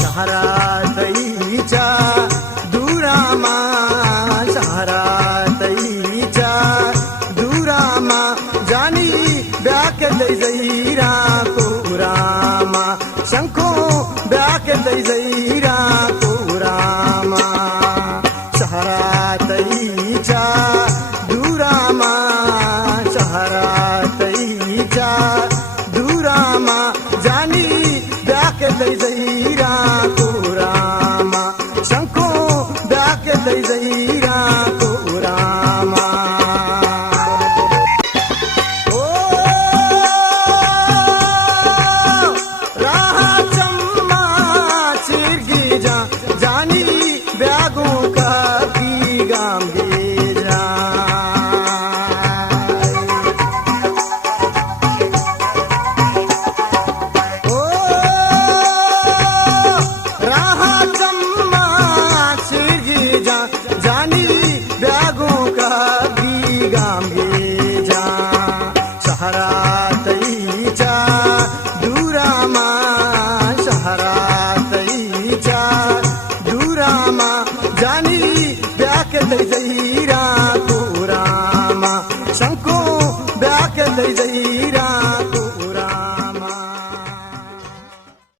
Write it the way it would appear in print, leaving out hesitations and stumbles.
शहरातईच्या दुरामा शहरातईच्या दुरामा जानी ब्याक दई जईरा कोरामा शंको ब्याक दई जईरा कोरामा शहरातईच्या दुरामा शहरातईच्या दुरामा जानी ब्याक दई जईरा कोरामा शंको ब्याक दई जईरा कोरामा ओ राह चम्मा चिरगी जा जानी ब्यागों का पीगाम भेजा जानी ब्यागों का भी गाम